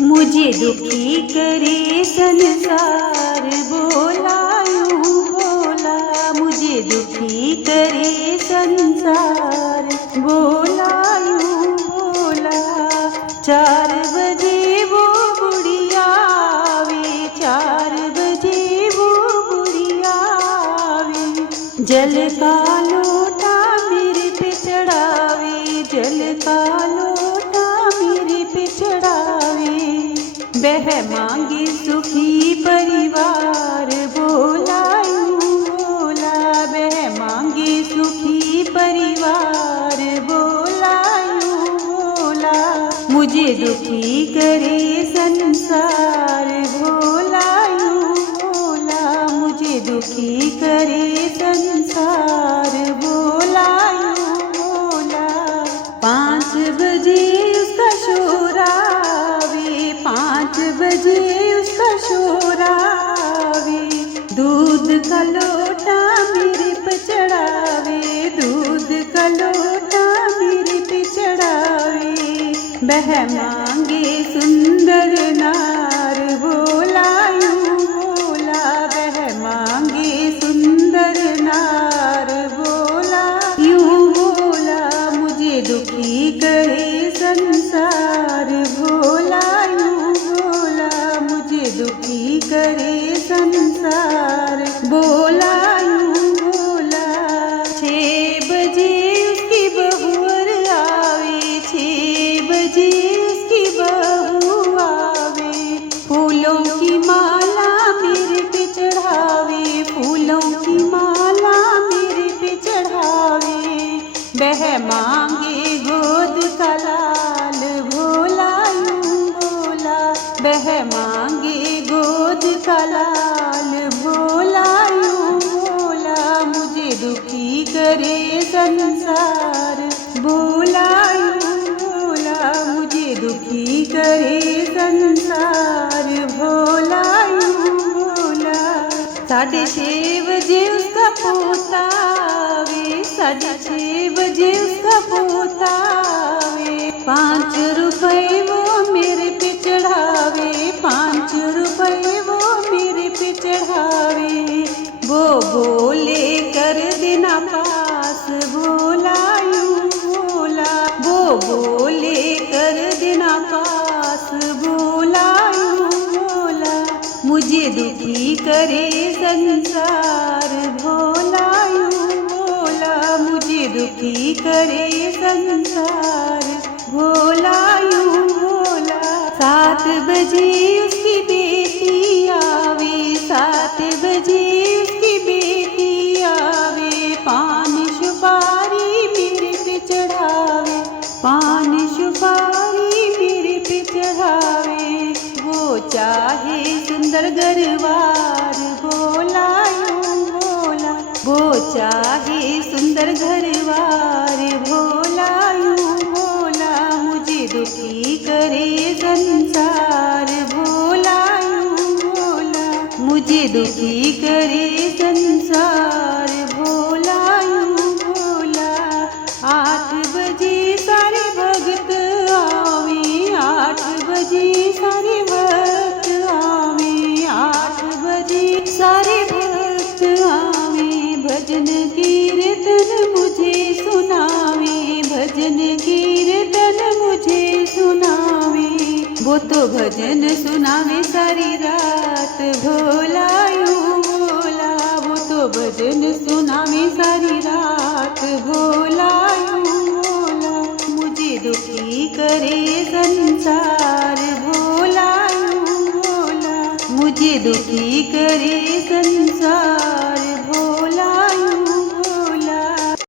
मुझे दुखी करे संसार, बोला यूं बोला। मुझे दुखी करे संसार, बोला यूं बोला। 4 बजे वो बुढ़िया आवे, 4 बजे वो बुढ़िया आवे। जल का लोटा मेरे पे चढ़ावे, जल का लोटा मेरे पे चढ़ावे। वह मांगे सुखी परिवार, बोला यूं बोला। वह मांगे सुखी परिवार, बोला यूं बोला। मुझे दुखी करे संसार, बोला यूं बोला। मुझे दुखी करे संसार, बोला यूं बोला। 5 बजे उसका शोर आवे, 5 बजे उसका शोर आवे। दूध का लोटा मेरे पे चढ़ावे, दूध का लोटा मेरे पे चढ़ावे। वह मांगे सुंदर नार, बोला यूं बोला। वह मांगे सुंदर नार, बोला यूं बोला। मुझे दुखी करे संसार, बोला यूं बोला। मुझे दुखी करे संसार, बोला यूं बोला। 6 बजे उसकी बहू आवे, 6 बजे उसकी बहू आवे। फूलों की माला मेरे पे चढ़ावे, फूलों की माला मेरे पे चढ़ावे। वह मांगे गोद का लाल, भोला यूं बोला। वह मांगे गोद का लाल, भोला यूं बोला। मुझे दुखी करे संसार, बोला यूं बोला। मुझे दुखी करे संसार, भोला यूं बोला। 6:30 बजे उसका पोता आवे, 6:30 बजे उसका पोता आवे। 5 रुपए वो मेरे पे चढ़ावे, 5 रुपए वो मेरे पे चढ़ावे। वो बोले कर देना पास, बोला यूं बोला। वो बोले कर देना पास, बोला यूं बोला। मुझे दुखी करे संसार, भोला यूं बोला। मुझे दुखी करे संसार, भोला यूं बोला। 7 बजे उसकी बेटी आवे, 7 बजे उसकी बेटी आवे। पान सुपारी मेरे पे चढ़ावे, पान सुपारी मेरे पे चढ़ावे। वो चाहे सुंदर घरवार, बोला यूं बोला। वो चाहे सुंदर घरवार, भोला यूं बोला। मुझे दुखी करे संसार, भोला यूं बोला। मुझे दुखी करे संसार, भोला यूं बोला। 8 बजे सारे भगत आवे, 8 बजे सारे भक्त आवे। 8 बजे सारे भक्त आवे। भजन कीर्तन मुझे सुनावे, भजन कीर्तन मुझे सुनावे। वो तो भजन सुनावे सारी रात, भोला यूं बोला। वो तो भजन सुनावे सारी रात, भोला यूं बोला। मुझे दुखी करे संसार, भोला यूं बोला। मुझे दुखी करे संसार, भोला